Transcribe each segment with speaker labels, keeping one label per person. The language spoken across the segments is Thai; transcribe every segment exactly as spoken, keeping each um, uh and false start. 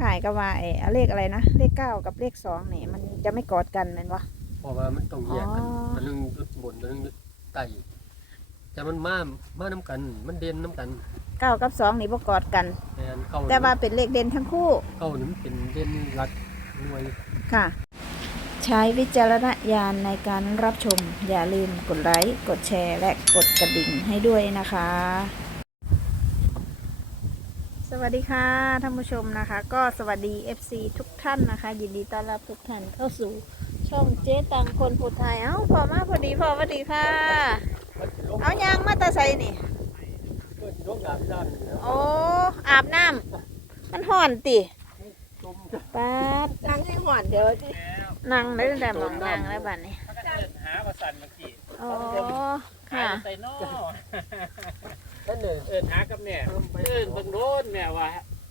Speaker 1: ขายกับว่าไอ้เลขอะไรนะเลขเก้ากับเลขสองนี่มันจะไม่กอดกันแม่นบ่
Speaker 2: เพราะว่ามันต้องแยกกัน
Speaker 1: อ๋อ
Speaker 2: ตัวหนึงยุดบนตัวหนึงยุดใต้แต่มันมามาน้ำกันมันเด่นน้ำกัน
Speaker 1: เก้ากับสองนี่บ่กอดกัน
Speaker 2: แทนเก้า
Speaker 1: แต่ว่าเป็นเลขเด่นทั้งคู่
Speaker 2: เก้านี่มันเป็นเด่นหลักหน่วย
Speaker 1: ค่ะ ใช้วิจารณญาณในการรับชม อย่าลืมกดไลค์กดแชร์และกดกระดิ่งให้ด้วยนะคะ สวัสดีค่ะท่านผู้ชมนะคะ ก็สวัสดี เอฟ ซี ทุกท่านนะคะ ยินดีต้อนรับทุกท่านเข้าสู่ช่องเจ๊ตังคนผู้ไทยเอ้าพอมาพอดีพอสวัสดีค่ะ เอายางมาตาใส่นี่
Speaker 2: เพื่อที่ลงน้ำน้ำนี่นะ
Speaker 1: โอ้อาบน้ำมันห่อนติ
Speaker 2: จมจ้ะ
Speaker 1: ป๊าด
Speaker 3: นั่งให้หอนเดี๋ยวที่
Speaker 1: นั่งได้แต่มองนั่งแล้วบัดนี้
Speaker 4: ถ้าเกิดหาประสันเมื่อกี้
Speaker 1: อ๋อค่ะ
Speaker 4: ใส่นอ
Speaker 2: นั่นเลย
Speaker 4: เอินหากับแม่เอินเบิ่งโดนแม่ว่า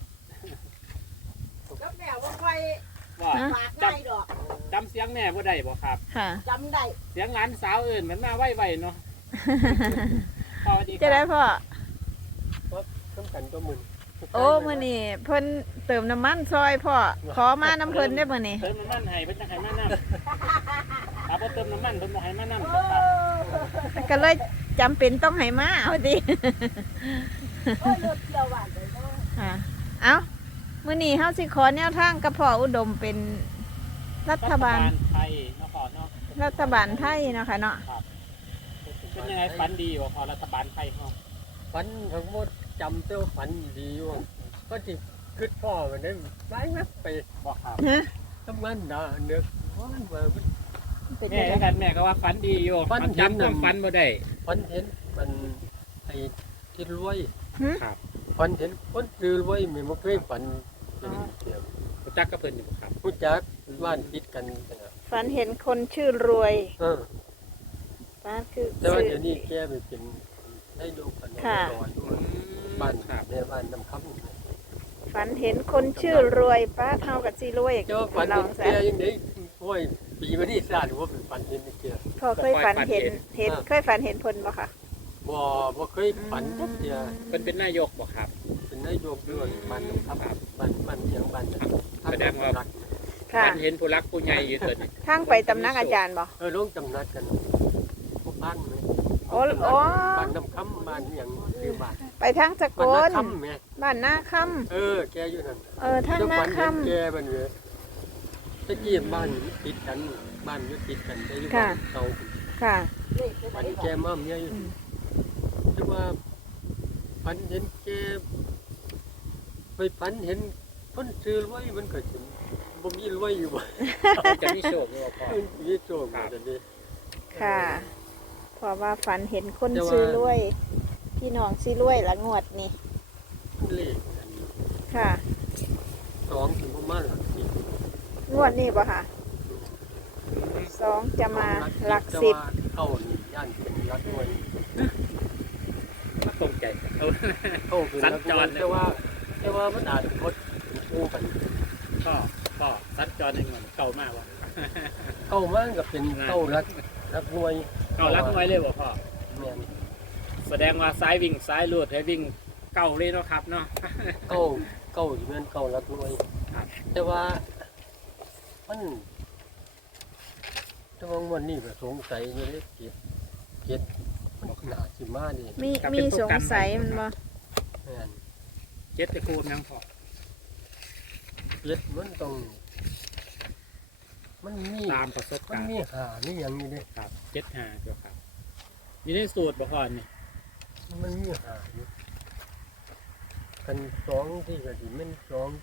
Speaker 3: ก็แม่ว่าค่อย
Speaker 4: ว่า
Speaker 1: ฮะ
Speaker 3: ฝาก
Speaker 4: จ
Speaker 3: ง่ายดอก
Speaker 4: ำจำเสียงแม่บ่ได้บ่ครับ
Speaker 1: ค่ะ
Speaker 3: จำได้
Speaker 4: เสียงหลานสาวเอินมันมาไวๆเนาะพอดีค
Speaker 1: จะได้
Speaker 4: รับ
Speaker 1: พ่อ
Speaker 2: ต้องกันตัวมึน
Speaker 1: โอ้มื้อนี้เพิ่นเติมน้ำมันซอยพ่อขอมาน้ำเพิ่นได้อมื้อนี้
Speaker 4: เติมน้ำมันให้เพิ่นจะให้มานำถ้าบ่เติมน้ำมันเพิ่นบ่ให้มานำ
Speaker 3: โอ้
Speaker 4: ครับ
Speaker 1: ก็เลยจำเป็นต้องให้มาเอาดิ
Speaker 3: โอ้รถเที่ยวหวานเลยเนาะ
Speaker 1: ค่ะเอ้ามื้อนี้เฮาสิขอแนวทางกับพ่ออุดมเป็นรัฐบาล
Speaker 4: ไทยเนาะพ่อเนาะ
Speaker 1: รัฐบาลไทยเนาะค่ะเนาะ
Speaker 4: เป็นยังไงฝันดีบ่พอรัฐบาลไทยเฮา
Speaker 2: ฝันทั้งหมดจำเต้าฝันดีอยู่ก็จิคิดพ่อมันได้ไล่แม่ไป
Speaker 4: บ่ครับ
Speaker 1: ฮะ
Speaker 2: ทำงานด่าเนื้อว่ามันว่ามัน
Speaker 1: เป็น
Speaker 4: แม่
Speaker 1: จังได๋
Speaker 4: กันแม่ก็ว่าฝันดีอยู่
Speaker 2: ฝัน
Speaker 4: มัน
Speaker 2: เห็น
Speaker 4: จำความ
Speaker 2: น่ะ
Speaker 4: ฝันบ่ได้
Speaker 2: ฝันเห็นมันไอ้ที่รวย
Speaker 4: ครับ
Speaker 2: ฝันเห็นคนซื้อรวยไม่มาเคยฝันเป็นเดียว
Speaker 4: รู้จักกับเพิ่นอยู่บ่ครับ
Speaker 2: ผู้จักบ้านติดกันนะ
Speaker 1: ฝันเห็นคนชื่อรวย
Speaker 2: เออ
Speaker 1: บ้านคือ
Speaker 2: แต่ว่า
Speaker 1: ชื่อ
Speaker 2: เดี๋ยวนี้แกไปเป็นได้ดูกัน
Speaker 1: ค่ะ
Speaker 2: รอยด้วยบ้าน
Speaker 4: ครับ
Speaker 2: ในบ้านน้ำคำ
Speaker 1: ฝันเห็นคนชื่อรวยป้าเท่ากับสิรวย
Speaker 2: เจ้าฝัน
Speaker 1: เรา
Speaker 2: เห็น
Speaker 1: ซะ
Speaker 2: แกยังไงโอ้ยปีวันนี้ทราบว่าเป็นฝันเห็นแก
Speaker 1: พ่อเคยฝันเห็น
Speaker 4: เคยฝันเห็น
Speaker 1: เห็นเคยฝันเห็นเพิ่นบ่ค่ะ
Speaker 2: บ่บ่เคยฝันจักเดีย
Speaker 4: เพิ่นเป็นนายกบ่ครับ
Speaker 2: เป็นนายกด้วยบ้านน้ำคำบ้านบ้านเชียงบ้าน
Speaker 4: แสดงว่า
Speaker 2: รัก
Speaker 1: ค่ะ
Speaker 4: ฝันเห็นผู้รักผู้ใหญ่อยู่ตัวนี้
Speaker 1: ทางไปตำนักอาจารย์บ่
Speaker 2: เออลงจำนัดกันพวกบ้านไหม
Speaker 1: โอ้โอ้
Speaker 2: บ้านน้ำคำบ้านอย่างคือบ้าน
Speaker 1: ไปทางสก
Speaker 2: บ้าน
Speaker 1: ล
Speaker 2: น้ำคำแม่
Speaker 1: บ้านนาค
Speaker 2: เออแกอยู่นั่น
Speaker 1: ำเออทาง
Speaker 2: เจ้า
Speaker 1: นา
Speaker 2: ฝัน
Speaker 1: ค
Speaker 2: เห็นแกมันเว้ยตะกี้บ้านติดกันบ้านอยู่ติดกันได้อยู่บ้านเก่า
Speaker 1: ำค่ะ
Speaker 3: เลขจะ
Speaker 2: ฝัน
Speaker 3: ได้
Speaker 2: แกมั่มเนี่ยอยู่แต่ว่าฝันเห็นแกไปฝันเห็นคนซื้อรวยมันก็สิบ่มีรวยอยู่บ่
Speaker 4: จะมีโชคอยู่บ่พ่อ
Speaker 2: มันมีโชคแบบนี้
Speaker 1: ค่ะเพราะว่าฝันเห็นคน
Speaker 2: แต่ว่า
Speaker 1: ซื้อรวย พี่น้องซื้อรวยละงวดนี่
Speaker 2: เลขอันนี้
Speaker 1: ค่ะ
Speaker 2: สองถึงประมาณหลักสิบ
Speaker 1: งวดนี้บ่ค่ะสองจะมาหลักสิบ
Speaker 2: แต่ว่าเข้านี่ย่านเป็นหลักหน่วย
Speaker 4: มาตรงใจเอา
Speaker 2: เข้าเป็นหลักหน่วย
Speaker 4: สัญจรเนี่ย
Speaker 2: แต่ว่าแต่ว่ามันอาจจะคดคู่กัน
Speaker 4: ก็ก็สัญจรในเงินเก่ามากว่ะ
Speaker 2: เข้ามันก็เป็นเข้าหลักหลักหน่วย
Speaker 4: เก่ารักน้อยเลยบ่พ่อ
Speaker 2: แม่น
Speaker 4: แสดงว่าซ้ายวิ่งซ้ายลูดให้วิ่งเก่าเลยเนาะครับเนาะ
Speaker 2: เข้าเข้าอยู่แม่นเข้าหลักหน่วย
Speaker 4: ครับ
Speaker 2: แต่ว่ามันแต่ว่าวันนี้ก็สงสัยอยู่เลยเก็บเก็บมันหนาสิมาดิ
Speaker 1: มีมีสงสัยมันบ่
Speaker 2: แม่น
Speaker 4: เจ็ดจะคูณยังพอ
Speaker 2: เก็บมันต้องมันมี
Speaker 4: ตามประสบ
Speaker 2: มัน
Speaker 4: การณ์
Speaker 2: มีหานี่อย่างนี้เด้
Speaker 4: ครับเจ็ดห้าเกี่ยวครับอยู่ในสูตรบ่พ่อนี่
Speaker 2: มันมีหาอยู่กันสองที่ก็สิมันสอง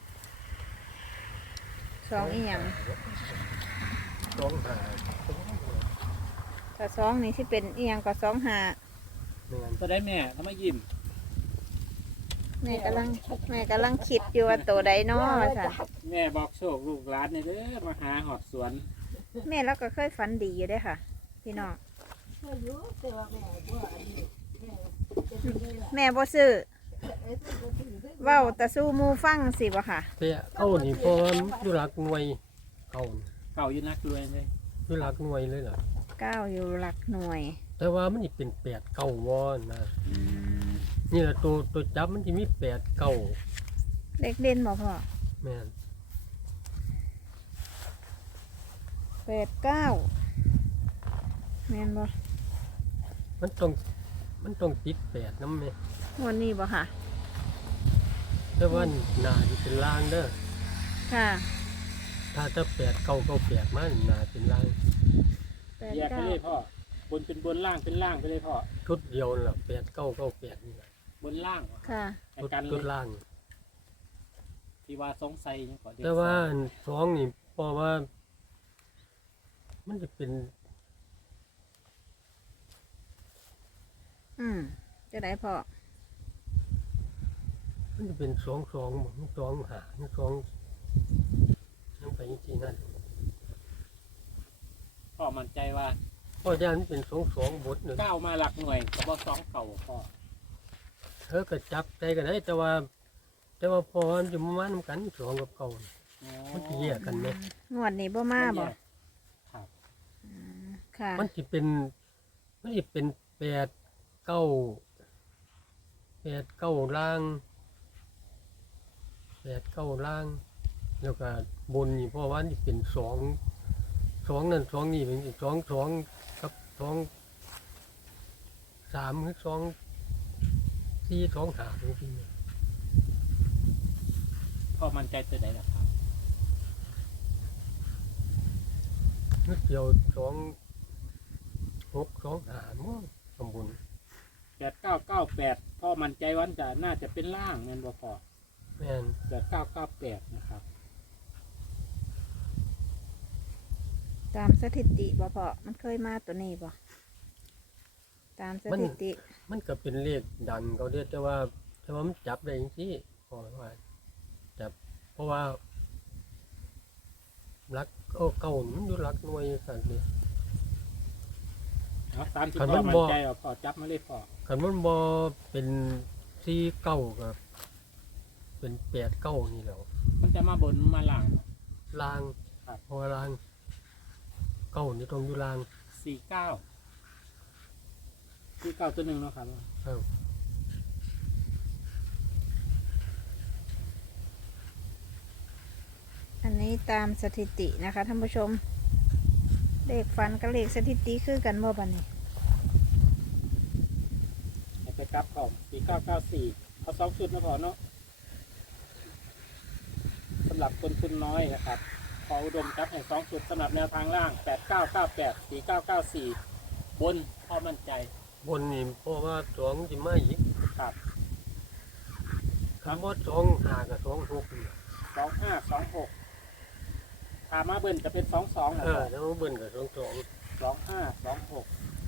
Speaker 1: สองอีหยัง
Speaker 2: สองหา
Speaker 1: ถ้าสองนี่ที่เป็นอีหยังก็สองห้า
Speaker 2: แม่น
Speaker 4: ก็ได้แม่ทำไมยิ้ม
Speaker 1: แม่กำลังแม่กำลังคิดอยู่ว่าตัวใดเนาะว่าซั่น
Speaker 4: แม่บอกโชคลูกหลานนี่เด้อมาหาหอดสวน
Speaker 1: แม่แล้วก็เคยฝันดีอยู่เด้อค่ะ พี่น้อง
Speaker 3: อายุแต่ว่าแม่ว่าอันนี้แม่จะซื้อได้แหละ
Speaker 1: แม่บ่ซื้อ
Speaker 3: เอ้ยซื้อก็ซื้อได้
Speaker 1: เว้าแต่สู้หมู่ฟังสิบ่ค่ะ
Speaker 2: แต่เอานี่เพราะว่ามันอยู่หลักหน่วยเอานี่
Speaker 4: เก่าอยู่นักรวยเลย
Speaker 2: อยู่หลักหน่วยเลยล่ะ
Speaker 1: เก้าอยู่หลักหน่วย
Speaker 2: แต่ว่ามันสิเป็นแปดเก้าวอนนะนี่แหละตัวตัวจับมันจะมีแปดเก้า
Speaker 1: เลขเด่นบ่พ่อ
Speaker 2: แม่น
Speaker 1: แปดเก้าแม่นบ่
Speaker 2: มันต้องมันต้องติดแปดน้ำแม่
Speaker 1: งวดนี้บ่ค่ะ
Speaker 2: แต่ว่าหน้าที่เป็นล่างเด้อ
Speaker 1: ค่ะ
Speaker 2: ถ้าถ้าแปดเก้าเก้าแปดมันหน้าเป็นล่าง
Speaker 1: แปด
Speaker 4: แยกไป
Speaker 1: เก้า
Speaker 4: เลยพ่อบนเป็นบนล่างเป็นล่างไปเลยพ่อ
Speaker 2: ชุดเดียวนั่นล่ะแปดเก้าเก้าแปดนี่ล่ะ
Speaker 4: บนล่างเหรอ
Speaker 1: ค่ะ
Speaker 4: ให้
Speaker 2: ชุด
Speaker 4: กันเล
Speaker 2: ชุด
Speaker 4: ย
Speaker 2: ล่าง
Speaker 4: ที่ว่าสงสัยยังก่อนเด็ก
Speaker 2: แต่ว่าสองนี่เพราะว่า มันจะเป็น
Speaker 1: อืมจะได้พอ
Speaker 2: มันจะเป็นสองสองบ่มันสองหามันสองยังไปจริงๆนั่น
Speaker 4: พ่อมั่นใจว่า
Speaker 2: เพราะย่านมันเป็นสองสองบทหนึ่ง
Speaker 4: เก้ามาหลักหน่วยกับว่าสองเก่าพ่อ
Speaker 2: เธอก็จับใจกันได้แต่ว่า แต่ว่าพอมันจะมาน้ำกันสองกับเก่า
Speaker 4: อ๋อ
Speaker 2: มันจะแยกกันไหม
Speaker 1: งวดนี้บ่มาบ่
Speaker 4: ครับ
Speaker 1: อืมค่ะ
Speaker 2: มันจะเป็น มันจะเป็นแปดเก้าแปดเก้าล่างแปดเก้าล่าง แล้วก็บนนี่เพราะว่านี่เป็นสองสองนั่นสองนี่เป็นสองสองกับสองสามหรือสองสี่สองหาจริงๆ
Speaker 4: พ่อมั่นใจตัวไหนล่ะครับ
Speaker 2: นึกเดียวสองหกสองหามั่งสมบูรณ์
Speaker 4: แปดเก้าเก้าแปดพ่อมั่นใจวันจะน่าจะเป็นล่างแม่นบ่พ่อ
Speaker 2: แม่น
Speaker 4: แปดเก้าเก้าแปดนะครับ
Speaker 1: ตามสถิติบ่พอมันเคยมาตัวนี้บ่ตามสถิติ
Speaker 2: มันก็เป็นเลขดังเขาเรียกแต่ว่าแต่ว่ามันจับได้จริงๆพอว่าจับ เพราะว่ารักโอ้เก่ามันอยู่รักหน่วยสันเลย
Speaker 4: เอาตามที่
Speaker 2: คัน
Speaker 4: พ่
Speaker 2: มั
Speaker 4: อน มั่
Speaker 2: บ่
Speaker 4: นใจเอาพ่อจับมาเลยพ่อ
Speaker 2: คันมันบอเป็นสี่เก้ากับเป็นแปดเก้านี่แหล้ว
Speaker 4: มันจะมาบนมาล่าง
Speaker 2: ลาง
Speaker 4: ครับ
Speaker 2: เพราะว่าลางเก้านี่ตรงอยู่ลาง
Speaker 4: สี่เก้าสี่เก้าตัวหนึ่งเนาะครับ
Speaker 2: เอ้า
Speaker 1: อันนี้ตามสถิตินะคะท่านผู้ชม เลขฟันกับเลขสถิติคือกันบ่บัดนี้
Speaker 4: ให้ไปกลับของสี่เก้าเก้าสี่เอาสองชุดนะพ่อเนาะสำหรับคนทุนน้อยนะครับขออุดมครับให้สองชุดสำหรับแนวทางล่างแปดเก้าเก้าแปดสี่เก้าเก้าสี่บนพ่อมั่นใจ
Speaker 2: บนนี่เพราะว่าสองจะมาอีก
Speaker 4: ครับ
Speaker 2: คำว่าสองหากับสองหกนี่
Speaker 4: สองห้าสองหกถามาเบิ้ลจะเป็นสองสองนะ
Speaker 2: เอ
Speaker 4: ค
Speaker 2: อ
Speaker 4: รับ
Speaker 2: แล้วเบิ่นกับสองสอง
Speaker 4: สองห้าสองหก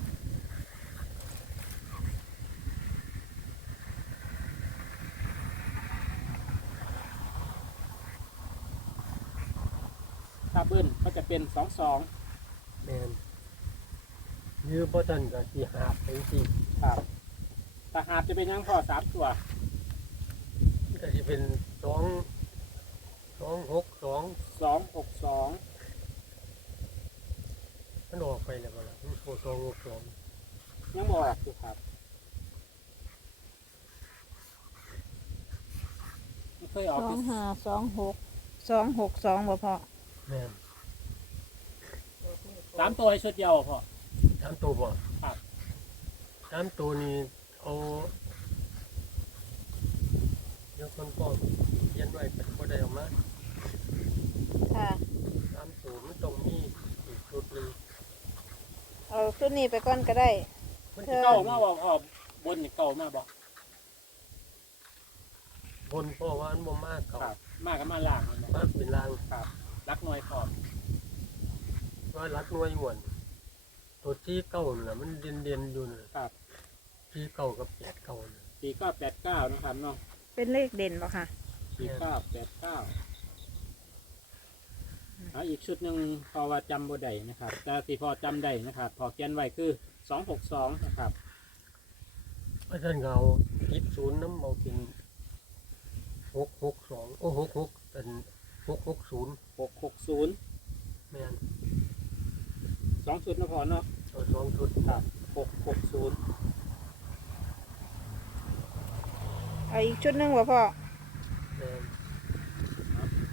Speaker 4: ถ้าเบิ้ลก็จะเป็นสองสอง
Speaker 2: แมนยื้อพ่อท่านกับที่หาบไปสิ
Speaker 4: ครับถ้าหาบจะเป็นยังพ่อสามตัว
Speaker 2: ก็จะเป็นสองสองหกสอง
Speaker 4: สองหกสอง
Speaker 2: มันออกไปแล้วก็ละมันโคสองหกสอง
Speaker 4: ยังบอกอยู่ครับไม่เคยออก
Speaker 1: สอง
Speaker 4: ที่
Speaker 1: ห้าสองหกสองหกสองบ่พอ
Speaker 2: แม่น
Speaker 4: สามตัวให้ชุดเดียวพ่อ
Speaker 2: สามตัวบ่
Speaker 4: ครับ
Speaker 2: สามตัวนี้เอาเดี๋ยวคนก็เขียนไว้เป็นก็ได้ออกมา
Speaker 1: ค่ะ
Speaker 2: สามตัวมันต้องมีอีกชุดหนึ่ง
Speaker 1: เอาชุดนี้ไปก่อนก็ได้
Speaker 2: มัน
Speaker 1: เอ
Speaker 2: จะ
Speaker 1: อ
Speaker 4: เก่ามาบอกพ่อบนนี่เก่ามาบอก
Speaker 2: บนเพราะว่ามันบ่มากเก่า
Speaker 4: ครับ มากับมาล่างนี่
Speaker 2: มากเป็นลาง
Speaker 4: ครับรักหน่วยพร้อม
Speaker 2: ว่ารักหน่วยหวนตัวที่เก้าน่ะมันเด่นเด่นๆอยู่น่ะ
Speaker 4: ครับ
Speaker 2: ที่เก้ากับแปดเก้าน่ะ
Speaker 4: สี่เก้าแปดเก้านะครับเนาะ
Speaker 1: เป็นเลขเด่นบ่ค่ะ
Speaker 4: สี่เก้าแปดเก้าเอาอีกชุดหนึ่งพอว่าจำบ่ได้นะครับแต่ที่พอจำได้นะครับ พอเขียนไว้คือสองหกสองนะครับ
Speaker 2: เพราะฉะนั้นเราคิดศูนย์น้ำเอาเป็นหกหกสองโอ้หกหกเป็นหกหกศูนย์
Speaker 4: หกหกศูนย์
Speaker 2: แม่น
Speaker 4: สองชุดนะพอเนาะ
Speaker 2: ตัวสองชุด
Speaker 4: ครับหกหกศูนย์
Speaker 1: เอาอีกชุดหนึงบ่พอ
Speaker 2: แม่น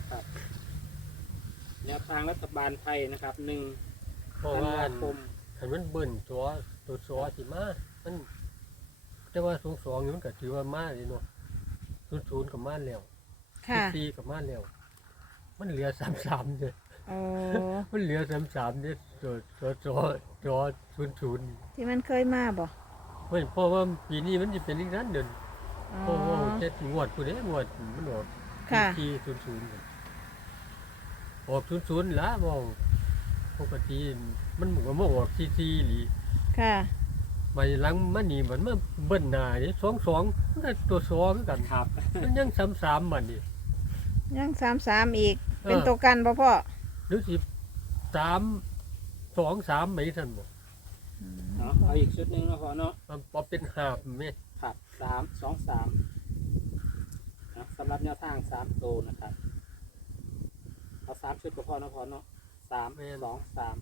Speaker 4: นะครับแนวทางรัฐบาลไทยนะครับหนึ่ง
Speaker 2: เพราะ
Speaker 4: ธัน
Speaker 2: ว่าว
Speaker 4: าคม
Speaker 2: คันมันเบิ่นตัวตัวซอสิมามันแต่ว่าสองสองนี่มันก็ถือว่ามาเลยเนาะศูนย์ศูนย์กับมาแล้ว
Speaker 1: ค่ะ
Speaker 2: สี่กับมาแล้ว มันเหลือสามสามเนี่ย
Speaker 1: โอ้
Speaker 2: มันเหลือสามสามเนี่ยตัวตัวตัวตัวศูนย์ศูนย์
Speaker 1: ที่มันเคยมาบ่
Speaker 2: เฮ้ยเพราะว่าปีนี้มันจะเป็นอีกนั้นเดิน
Speaker 1: อ๋อ
Speaker 2: เพราะว่าเจ็ดงวดกูเด้งวดมันออก
Speaker 1: ค่ะ
Speaker 2: ที่ศูนย์ศูนย์ออกศูนย์ศูนย์ละมองปกติมันมันมาออกที่ที่หลี
Speaker 1: ค่ะ
Speaker 2: ไปหลังมันนี่มันมาเบิ้ลหน้านี่สองสองมันก็ตัวสองกัน
Speaker 4: ครับ
Speaker 2: มันยังสามสามมันนี่
Speaker 1: ยังสามสามอีก
Speaker 2: เออ
Speaker 1: เป็นตัวกันบ่พ่อ
Speaker 2: หรือสิสามสองสามไม่ทันบ่
Speaker 4: เนาะเอาอีกชุดหนึ่งนะพอเนาะ
Speaker 2: มันพอเป็นหาบไหม
Speaker 4: ครับสามสองสามนะสำหรับแนวทางสามตัวนะครับเอาสามชุดก็พอนะพอเนาะสามสองสาม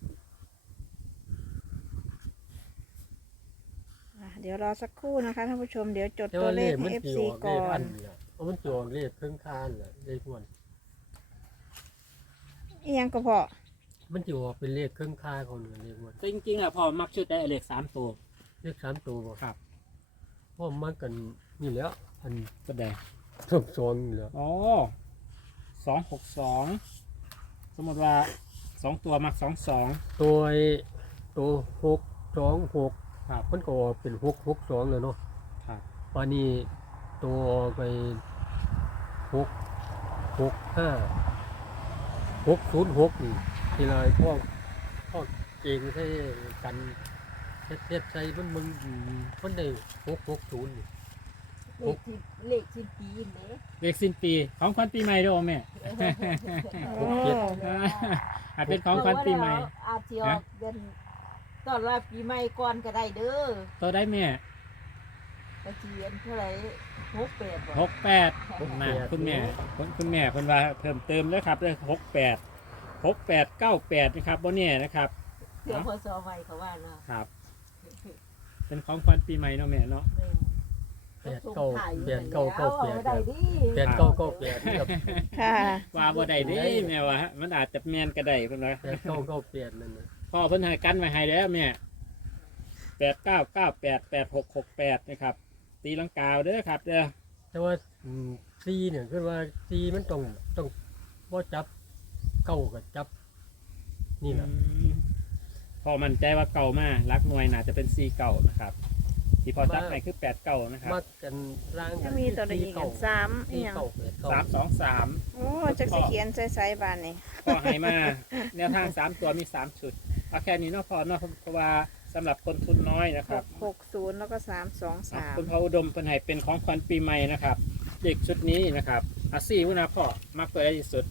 Speaker 1: อ่ะเดี๋ยวรอสักครู่นะคะท่านผู้ชมเดี๋ยวจด
Speaker 2: แต่
Speaker 1: ตัว
Speaker 2: ว่า
Speaker 1: เล
Speaker 2: เล
Speaker 1: ข
Speaker 2: ขมัน
Speaker 1: ให้
Speaker 2: สิ
Speaker 1: เอฟ
Speaker 2: อ
Speaker 1: ซี
Speaker 2: อกเล
Speaker 1: ก่อ
Speaker 2: ขอั
Speaker 1: น
Speaker 2: นนี่ล่ะเพราะมันจะออกเลขครึ่งคานล่ะเลขมัน
Speaker 1: อีหยังก็พอ
Speaker 2: มันจะออกเป็นเลขครึ่งคาของเนื้อเลขมัน
Speaker 4: แต่จริงๆอ่ะพอมักชุดได้เลขสามตัว
Speaker 2: เลขสามตัวบ่
Speaker 4: ครับ
Speaker 2: เพราะมันกันนี่แหล้วอัน
Speaker 4: ก็ได้
Speaker 2: สองสองนี่แหล้ว
Speaker 4: อ๋อสองหกสองสมมติว่าสองตัวมักสองสอง
Speaker 2: ตัวไอ้ตัวหกสองหก
Speaker 4: ครับ
Speaker 2: มันก็ออกเป็นหกหกสองเลยเนาะ
Speaker 4: ครับ
Speaker 2: ปานนี้ตัวไปหกหกห้าหกศูนย์หกนี่ทีไรพวกพวกเก่งใช้กันเฮ็ดเฮ็ดใช้มันมึงมันได้หกหกศูนย์นี่
Speaker 3: เลขที่เลขที่ปีนเด้
Speaker 4: เลขสิ้นปีของขวัญปีใหม่ด้วยแม่
Speaker 1: โอ้
Speaker 4: อาจเป็นของขวัญปีใหม่
Speaker 3: อาจจะออกเดือนตอนรับปีใหม่ก่อนก็ได้เด้อ
Speaker 4: ตัวได้แม่
Speaker 3: ตะเคียนเท่าไหร่หกแปดบ่
Speaker 4: หกแปดนะคุณแม่คุณคุณแม่คุณว่าเพิ่มเติมแล้วครับเลยหกแปดหกแปดเก้าแปดนะครับบนเนี่ยนะครับ
Speaker 3: เสือพอสอใหม่เขาว่าเนาะ
Speaker 4: ครับ เป็นของขวัญปีใหม่เนาะแม่เนาะ
Speaker 2: แปดเก้าแปดเก้าเก้าแปด
Speaker 3: อได้ดิ
Speaker 2: แปดเก้าเก้าแปดกับ
Speaker 1: ค่ะ
Speaker 4: ว่าบ่ได้เด้แม่ว่ามันอาจจะแมนก็ได้เพิ่นว่า
Speaker 2: แปดเก้าเก้าแปดนั่นน่ะ
Speaker 4: พ่อเพิ่นให้กันไว้ให้แล้วแม่แปดเก้าเก้าแปดแปดหกหกแปดนะครับตีลังกาเด้อครับเด้อ
Speaker 2: แต่ว่าอืมซีเนี่ยคือว่าซีมันต้องต้องบ่จับเก้ากับจับ นี่แหละ
Speaker 4: อืมพอมั่นใจว่าเก่ามากรักหน่วยน่าจะเป็นซีเก่านะครับที่พอจับไปคือแปดเก่านะครับ
Speaker 2: มักกันร่าง
Speaker 1: จะมีตัวใดอีกกันสามอี
Speaker 2: สี่
Speaker 1: หยัง
Speaker 2: เก้าแปดเก้า
Speaker 4: สามสองสาม
Speaker 1: โอ้จักสิเขียนใส่ๆบานนี่
Speaker 4: พ่อให้มาแนวทางสามตัวมีสามชุดเอาแค่นี้เนาะพอเนาะเพราะว่าสำหรับคนทุนน้อยนะค
Speaker 1: ห
Speaker 4: รับ
Speaker 1: กหกศูนย์แล้วก็สามสองสาม
Speaker 4: คุณพ่ออุดมเป็นให้เป็นของขวัญปีใหม่นะครับ เด็กชุดนี้นะครับอาซี่วุนาพ่อมักเปิดได้ที่สุด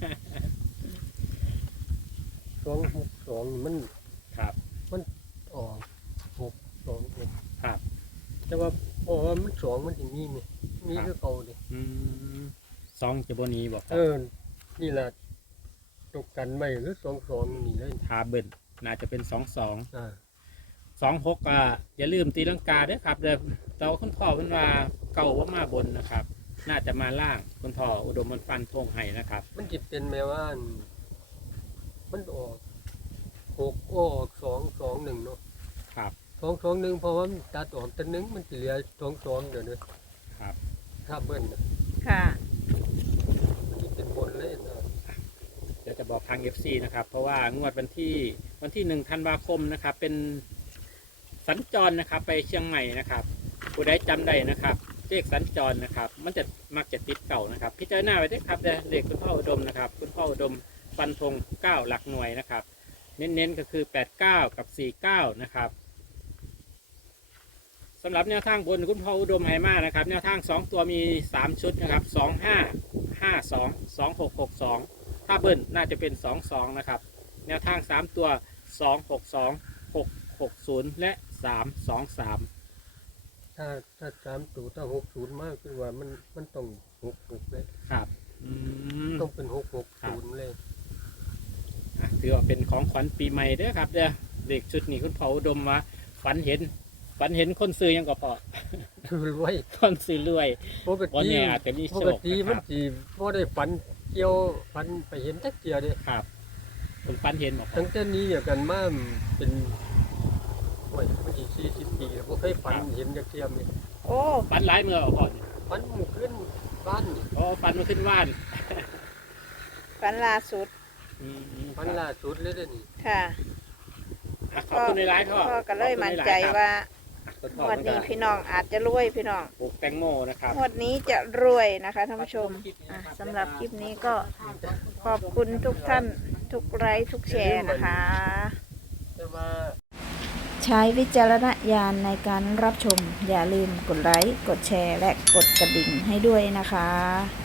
Speaker 2: สองหกสองมัน
Speaker 4: ครับ
Speaker 2: ออกหกสองหก
Speaker 4: ครับ
Speaker 2: แต่ว่าโอ้ว่ามันสองมันถึงนี่ไหมมีคือเก่าเลย
Speaker 4: อืมสองจะบนี้บอก
Speaker 2: เออ นี่แหละตกกันไม่หรือสองสองนี่เลย
Speaker 4: ทาเบิลน่าจะเป็นสองสอง
Speaker 2: อ่า
Speaker 4: สองหกอ่ะอย่าลืมตีลังกาด้วยครับเดี๋ยวเราคุณพ่อเพิ่นว่าเก่าว่ามาบนนะครับ น่าจะมาล่างคุณพ่ออุดมมันฟันธงให้นะครับ
Speaker 2: มันจิเป็นแม้ว่าอันมันออกหกออกสองสองหนึ่งเนาะ
Speaker 4: ครับ
Speaker 2: สองสองหนึ่งเพราะว่ามันตัดออกแต่หนึ่งมันจะเหลือสองสองเดี๋ยวนี้
Speaker 4: ครับ
Speaker 2: ถ้าเบิ้ลน่ะ
Speaker 1: ค่ะ
Speaker 2: มันจะเป็นบนเลยนะ
Speaker 4: เดี๋ยวจะบอกทาง เอฟ ซี นะครับ เพราะว่างวดวันที่วันที่หนึ่งธันวาคมนะครับ เป็นสัญจรนะครับ ไปเชียงใหม่นะครับผู้ใดจำได้นะครับเลขสัญจรนะครับ มันจะมักจะติดเก่านะครับ พิจารณาไว้ด้วยครับเลขคุณพ่ออุดมนะครับ คุณพ่ออุดมฟันธงเก้าหลักหน่วยนะครับ เน้นๆก็คือแปดเก้ากับสี่เก้านะครับสำหรับแนวทางบนคุณพ่ออุดมให้มากนะครับ แนวทางสองตัวมีสามชุดนะครับสองห้าห้าสองสองหกหกสองถ้าเบิ้ลน่าจะเป็นสองสองนะครับ แนวทางสามตัวสองหกสองหกหกศูนย์และสามสองสาม
Speaker 2: ถ้าถ้าสามตัวถ้าหกศูนย์มากขึ้นว่ามันมันต้องหกหกเลย
Speaker 4: ครับอืม
Speaker 2: ต้องเป็นหกหกศูนย์เลย
Speaker 4: อ่ะถือว่าเป็นของขวัญปีใหม่เด้อครับเด้อเด็กชุดนี้คุณพ่ออุดมว่าฝันเห็นฝันเห็นคนซื้อยังก็พอ
Speaker 2: คือรวย
Speaker 4: คนซื้อรวย
Speaker 2: ปก
Speaker 4: วัน
Speaker 2: ติ
Speaker 4: นี้อาจจะมี
Speaker 2: ป
Speaker 4: โช
Speaker 2: ก
Speaker 4: ค
Speaker 2: ติ
Speaker 4: นะค
Speaker 2: มัน
Speaker 4: รับ
Speaker 2: จีบ่ได้ฝันเกี่ยวฝันไปเห็นจักเกียเด้
Speaker 4: ครับผมฟันเห็นบอก
Speaker 2: ตั้งแต่นี้อย่างกันมาเป็นโอ้ยมันอีกสี่สิบปีแล้วบ่เคยฝันเห็นจักเทียมนี่
Speaker 1: โอ้
Speaker 4: ฟันร้ายเมื่อก่อน
Speaker 2: ฝันหมู่ขึ้นบ้านนี่
Speaker 4: อ๋อฟันมาขึ้นบ้าน
Speaker 1: ฝันล่าสุด
Speaker 4: อืม
Speaker 2: ฝันล่าสุดเลยเด้อนี่
Speaker 1: ค่ะ
Speaker 4: อ่ะขอบคุณในไลน์พ่อ
Speaker 1: พ่อก็เลยมั่นใจว่า
Speaker 4: ต้น
Speaker 1: ง
Speaker 4: พ่อ
Speaker 1: วด
Speaker 4: มัน
Speaker 1: นี้
Speaker 4: ก็
Speaker 1: พี่น้องอาจจะรวยพี่น้อง
Speaker 4: ปลูกแตงโมนะครับ
Speaker 1: งวดนี้จะรวยนะคะท่านผู้ชมอ่ะสำหรับคลิปนี้ก็ขอบคุณทุกท่านทุกไลค์ทุกแชร์นะคะ
Speaker 2: แต่ว่า
Speaker 1: ใช้วิจารณญาณในการรับชม อย่าลืมกดไลค์ กดแชร์ และกดกระดิ่งให้ด้วยนะคะ